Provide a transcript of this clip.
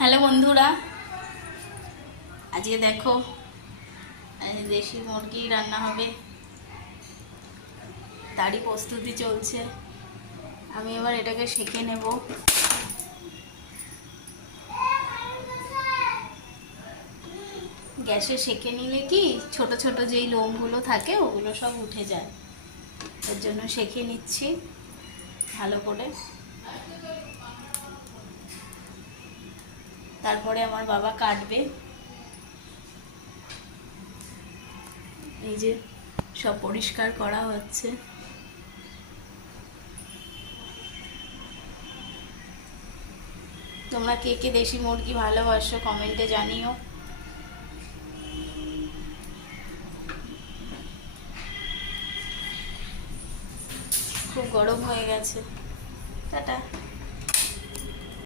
Hello বন্ধুরা, আজকে দেখো দেশি মুরগি রান্না হবে, তারই প্রস্তুতি চলছে। আমি এবার এটাকে সেঁকে নেব। গ্যাসে সেঁকে নিলে কি ছোট ছোট যেই লোমগুলো থাকে ওগুলো সব উঠে যায়, এর জন্য সেঁকে নিচ্ছি ভালো করে। তারপরে আমার বাবা কাটবে। এই যে সব পরিষ্কার করা হচ্ছে। তোমরা কে কে দেশি মুরগি ভালোবাসো কমেন্টে জানিও। খুব গরম হয়ে গেছে। টাটা।